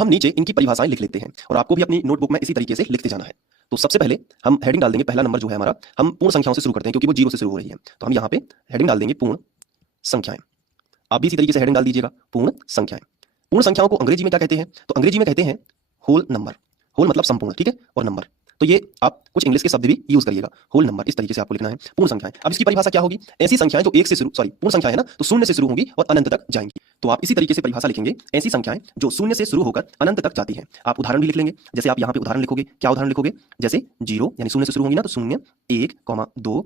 हम नीचे इनकी परिभाषाएं लिख लेते हैं और आपको भी अपनी नोटबुक में इसी तरीके से लिखते जाना है। तो सबसे पहले हम हेडिंग डाल देंगे, पहला नंबर जो है हमारा, हम पूर्ण संख्याओं से शुरू करते हैं क्योंकि वो 0 से शुरू हो रही है। तो हम यहाँ पे हेडिंग डाल देंगे पूर्ण संख्याएं। आप भी इसी तरीके से हेडिंग डाल दीजिएगा पूर्ण संख्याएं। पूर्ण संख्याओं को अंग्रेजी में क्या कहते हैं? तो अंग्रेजी में कहते हैं होल नंबर। होल मतलब संपूर्ण, ठीक है, और नंबर, तो ये आप कुछ इंग्लिश के शब्द भी यूज करिएगा। होल नंबर इस तरीके से आपको लिखना है पूर्ण संख्याएं। अब इसकी परिभाषा क्या होगी? ऐसी संख्याएं जो पूर्ण संख्या है ना, तो शून्य से शुरू होंगी और अनंत तक जाएंगी। तो आप इसी तरीके से परिभाषा लिखेंगे, ऐसी संख्याएं जो शून्य से शुरू होकर अनंत तक जाती हैं। आप उदाहरण भी लिख लेंगे, जैसे आप यहाँ पे उदाहरण लिखोगे, क्या उदाहरण लिखोगे? जैसे 0 यानी शून्य से शुरू होंगी ना, तो 0, 1, 2,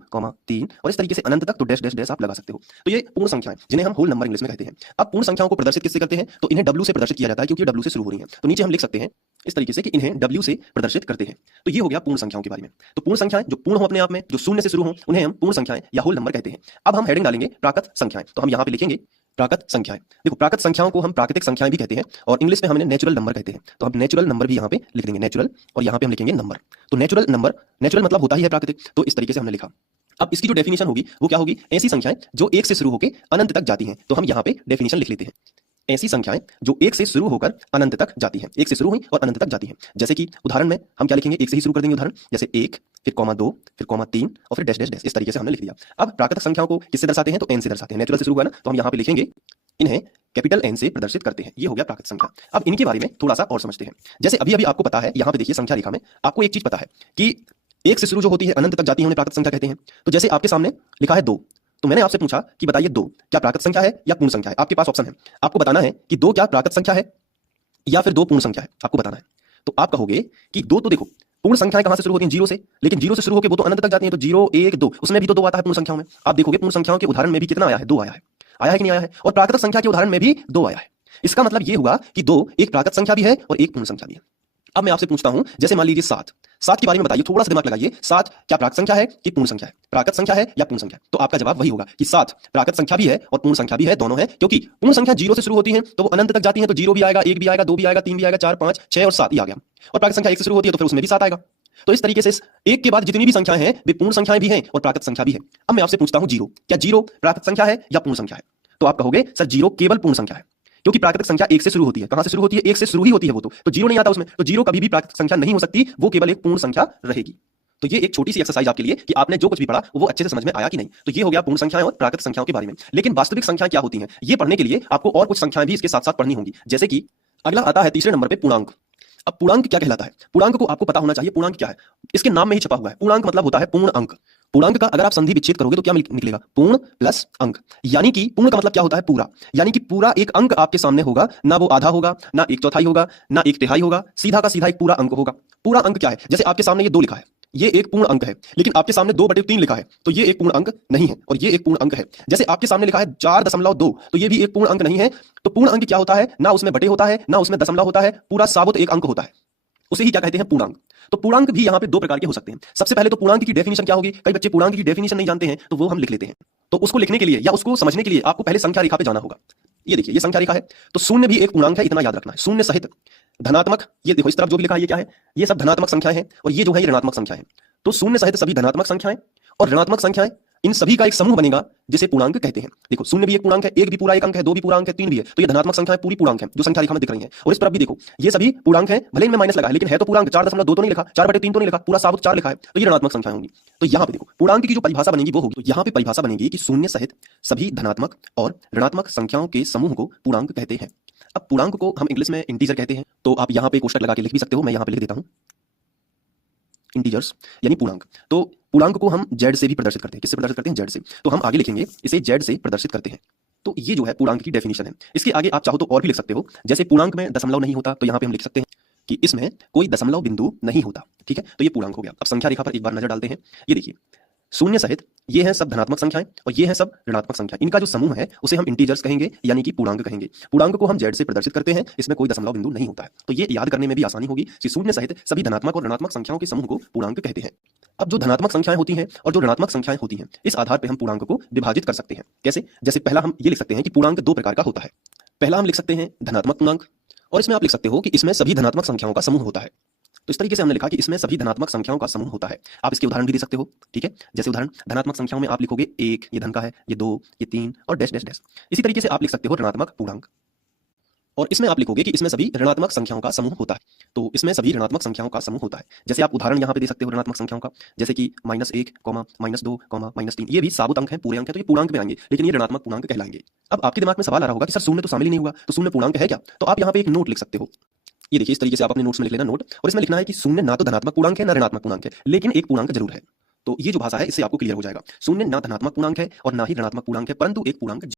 3 और इस तरीके से अनंत तक, तो डैश डैश डैश आप लगा सकते हो। तो ये पूर्ण संख्याएं जिन्हें हम होल नंबर इंग्लिश में कहते हैं। अब पूर्ण संख्याओं को प्रदर्शित किससे करते हैं? तो इन्हें W से प्रदर्शित किया जाता है क्योंकि W से शुरू हो रही है। तो नीचे हम लिख सकते हैं इस तरीके से कि इन्हें W से प्रदर्शित करते हैं। तो ये हो गया पूर्ण संख्याओं के बारे में। तो पूर्ण संख्याएं जो पूर्ण हो अपने आप में, जो शून्य से शुरू हो, उन्हें हम पूर्ण संख्याएं या होल नंबर कहते हैं। अब हम हेडिंग डालेंगे प्राकृत संख्याएं। तो हम यहाँ पे लिखेंगे प्राकृत संख्याएं। देखो, प्राकृत संख्याओं को हम प्राकृतिक संख्याएं भी कहते हैं और इंग्लिश में हमने नेचुरल नंबर कहते हैं। तो हम नेचुरल नंबर भी यहाँ पे लिख देंगे, नेचुरल, और यहाँ पे हम लिखेंगे नंबर। तो नेचुरल नंबर, नेचुरल मतलब होता ही है प्राकृतिक, तो इस तरीके से हमने लिखा। अब इसकी जो डेफिनेशन होगी वो क्या होगी? ऐसी संख्याएं जो 1 से शुरू होकर अनंत तक जाती हैं। तो हम यहाँ पे डेफिनेशन लिख लेते हैं, ऐसी संख्याएं जो 1 से शुरू होकर अनंत तक जाती हैं। 1 से शुरू हुई और अनंत तक जाती हैं। जैसे कि उदाहरण में हम क्या लिखेंगे? 1 से ही शुरू कर देंगे उदाहरण, जैसे 1, फिर कॉमा 2, फिर कॉमा 3 और फिर डैश डैश डैश, इस तरीके से हमने लिख दिया। अब प्राकृतिक संख्याओं को किससे दर्शाते हैं? तो n से दर्शाते हैं। नेचुरल से शुरू हुआ ना, तो हम यहाँ पे लिखेंगे इन्हें कैपिटल N से प्रदर्शित करते हैं। ये हो गया प्राकृतिक संख्या। अब इनके बारे में थोड़ा सा और समझते हैं। जैसे अभी अभी आपको पता है, यहाँ पे देखिए संख्या रेखा में आपको एक चीज पता है कि 1 से शुरू जो होती है अनंत तक जाती है उन्हें प्राकृतिक संख्या कहते हैं। तो जैसे आपके सामने लिखा है 2, तो मैंने आपसे पूछा कि बताइए 2 क्या प्राकृतिक संख्या है या पूर्ण संख्या है? आपके पास ऑप्शन है, आपको बताना है कि 2 क्या प्राकृतिक संख्या है या फिर 2 पूर्ण संख्या है, आपको बताना है। तो आप कहोगे कि 2, तो देखो पूर्ण संख्याएं कहां से शुरू होती हैं? 0 से, लेकिन 0 से शुरू होकर वो तो अनंत तक जाती हैं। तो 0, 1, 2, उसमें भी तो 2 आता है पूर्ण संख्याओं में। आप देखोगे पूर्ण संख्याओं के उदाहरण में भी कितना आया है? 2 आया है। आया है कि नहीं आया है? और प्राकृतिक संख्या के उदाहरण में भी 2 आया है। इसका मतलब ये हुआ कि 2 एक प्राकृतिक संख्या भी है और एक पूर्ण संख्या भी है। अब मैं आपसे पूछता हूं, जैसे मान लीजिए 7 के बारे में बताइए, थोड़ा सा दिमाग लगाइए। 7 क्या प्राकृतिक संख्या है कि पूर्ण संख्या है? प्राकृतिक संख्या है या पूर्ण संख्या? तो आपका जवाब वही होगा कि 7 प्राकृतिक संख्या भी है और पूर्ण संख्या भी है, दोनों है। क्योंकि पूर्ण संख्या 0 से शुरू होती है तो वो अनंत तक जाती है, तो 0 भी आएगा, 1 भी आएगा, 2 भी आएगा, 3 भी आएगा, 4, 5, 6 और 7 ही आ गया। और प्राकृतिक संख्या 1 से शुरू होती है तो फिर उसमें भी 7 आएगा। तो इस तरीके से एक के बाद जितनी भी संख्याएं हैं वे पूर्ण संख्याएं भी हैं और प्राकृतिक संख्या भी है। अब मैं आपसे पूछता हूं 0 क्या 0 प्राकृतिक संख्या है या पूर्ण संख्या है? तो आप कहोगे सर 0 केवल पूर्ण संख्या है, क्योंकि प्राकृतिक संख्या 1 से शुरू होती है। कहां से शुरू होती है? 1 से शुरू ही होती है वो तो 0 नहीं आता उसमें। तो 0 कभी भी प्राकृतिक संख्या नहीं हो सकती, वो केवल एक पूर्ण संख्या रहेगी। तो ये एक छोटी सी एक्सरसाइज आपके लिए कि आपने जो कुछ भी पढ़ा वो अच्छे से समझ में आया कि नहीं। तो ये हो गया पूर्ण संख्याएं और प्राकृतिक संख्याओं के बारे में। लेकिन वास्तविक संख्याएं क्या होती हैं, ये पढ़ने के लिए आपको और कुछ संख्याएं भी इसके साथ साथ पढ़नी होंगी। जैसे कि अगला आता है तीसरे नंबर पे पूर्णांक। अब पूर्णांक क्या कहलाता है? पूर्णांक को आपको पता होना चाहिए। पूर्णांक क्या है? इसके नाम में ही छपा हुआ है। पूर्णांक मतलब होता है पूर्ण अंक। पूर्णांक का अगर आप संधि विच्छेद करोगे तो क्या निकलेगा? पूर्ण प्लस अंक। यानी कि पूर्ण का मतलब क्या होता है? पूरा। यानी कि पूरा एक अंक आपके सामने होगा, ना वो आधा होगा, ना 1/4 होगा, ना 1/3 होगा, सीधा का सीधा एक पूरा अंक होगा। पूरा अंक क्या है? जैसे आपके सामने ये 2 लिखा है, ये एक पूर्ण अंक है, लेकिन आपके सामने 2/3 लिखा है तो ये एक पूर्ण अंक नहीं है और ये एक पूर्ण अंक है। जैसे आपके सामने लिखा है 4.2 तो ये भी एक पूर्ण अंक नहीं है। तो पूर्ण अंक क्या होता है? ना उसमें बटे होता है, ना उसमें दशमलव होता है, पूरा साबुत एक अंक होता है। उसे ही क्या कहते हैं? पूर्णांक। तो पूर्णांक भी यहाँ पे 2 प्रकार के हो सकते हैं। सबसे पहले तो पूर्णांक की डेफिनेशन क्या होगी? कई बच्चे पूर्णांक की डेफिनेशन नहीं जानते हैं, तो वो हम लिख लेते हैं। तो उसको लिखने के लिए या उसको समझने के लिए आपको पहले संख्या रेखा पे जाना होगा। ये देखिए, ये संख्या रेखा है, तो शून्य भी एक पूर्णांक है, इतना याद रखना है। शून्य सहित धनात्मक, ये देखो इस तरफ जो भी लिखा है ये क्या है? ये सब धनात्मक संख्याएं हैं और ये जो है ये ऋणात्मक संख्या है। तो शून्य सहित सभी धनात्मक संख्याएं और ऋणात्मक संख्याएं, इन सभी का एक समूह बनेगा जिसे पूर्णांक कहते हैं। देखो शून्य भी एक पूर्णांक है, 1 भी पूरा एक अंक है, 2 भी पूरा अंक है, 3 भी है, तो ये धनात्मक संख्याएं पूरी पूर्णांक है जो संख्या रेखा में दिख रही है। और इस तरफ भी देखो ये सभी पूर्णांक है, भले इनमें माइनस लगा है लेकिन है तो पूर्णांक। 4.2 तो नहीं लिखा, 4/3 तो नहीं लिखा, पूरा साबुत 4 लिखा है, तो ये ऋणात्मक संख्याएं होंगी। तो यहाँ पे देखो पूर्णांक की जो परिभाषा बनेगी वो होगी, तो यहाँ पे परिभाषा बनेगी कि शून्य सहित सभी धनात्मक और ऋणात्मक संख्याओं के समूह को पूर्णांक कहते हैं। अब पूर्णांक को हम इंग्लिश में इंटीजर कहते हैं, तो आप यहाँ पे कोष्टक लगा के लिख भी सकते हो, मैं यहाँ पे लिख देता हूँ इंटीजर्स यानी पूर्णांक। तो पूर्णांक को हम z से भी प्रदर्शित करते हैं। किससे प्रदर्शित करते हैं? z से। तो हम आगे लिखेंगे इसे z से प्रदर्शित करते हैं। तो ये जो है पूर्णांक की डेफिनेशन है। इसके आगे आप चाहो तो और भी लिख सकते हो, जैसे पूर्णांक में दशमलव नहीं होता तो यहाँ पे हम लिख सकते हैं कि इसमें कोई दशमलव बिंदु नहीं होता। ठीक है, तो ये पूर्णांक हो गया। अब संख्या रेखा पर एक बार नजर डालते हैं। ये देखिए शून्य सहित ये हैं सब धनात्मक संख्याएं और ये हैं सब ऋणात्मक संख्याएं। इनका जो समूह है उसे हम इंटीजर्स कहेंगे यानी कि पूर्णांक कहेंगे। पूर्णांक को हम z से प्रदर्शित करते हैं, इसमें कोई दशमलव बिंदु नहीं होता है। तो ये याद करने में भी आसानी होगी कि शून्य सहित सभी धनात्मक और ऋणात्मक संख्याओं के समूह को पूर्णांक कहते हैं। अब जो धनात्मक संख्याएं होती हैं और जो ऋणात्मक संख्याएं होती हैं, इस आधार पर हम पूर्णांक को विभाजित कर सकते हैं। कैसे? जैसे पहला हम ये लिख सकते हैं कि पूर्णांक 2 प्रकार का होता है। पहला हम लिख सकते हैं धनात्मक पूर्णांक, और इसमें आप लिख सकते हो कि इसमें सभी धनात्मक संख्याओं का समूह होता है। तो इस तरीके से हमने लिखा कि इसमें सभी धनात्मक संख्याओं का समूह होता है। आप इसके उदाहरण भी दे सकते हो। ठीक है, जैसे उदाहरण धनात्मक संख्याओं में आप लिखोगे 1 ये धन का है, ये 2 ये 3 और डैश डैश डैश। इसी तरीके से आप लिख सकते हो ऋणात्मक पूर्णांक। और इसमें आप लिखोगे कि इसमें सभी ऋणात्मक संख्याओं का समूह होता है। तो इसमें सभी ऋणात्मक संख्याओं का समूह होता है। जैसे आप उदाहरण यहाँ पे दे सकते हो ऋणात्मक संख्याओं का, जैसे कि -1, -2, -3। ये भी साबुत अंक हैं, पूरे अंक हैं, तो ये पूर्णांक में आएंगे, लेकिन ये ऋणात्मक पूर्णांक कहलाएंगे। अब आपके दिमाग में सवाल आ रहा होगा कि सर शून्य तो शामिल ही नहीं हुआ, तो शून्य पूर्णांक है क्या? तो आप यहाँ पे एक नोट लिख सकते हो। ये देखिए, इस तरीके से आप अपने नोट्स में लिख लेना नोट, और इसमें लिखना है कि शून्य ना तो धनात्मक पूर्णांक है ना ऋणात्मक पूर्णांक है, लेकिन एक पूर्णांक जरूर है। तो ये जो भाषा है इससे आपको क्लियर हो जाएगा, शून्य ना धनात्मक पूर्णांक है और ना ही ऋणात्मक पूर्णांक है, परंतु एक पूर्णांक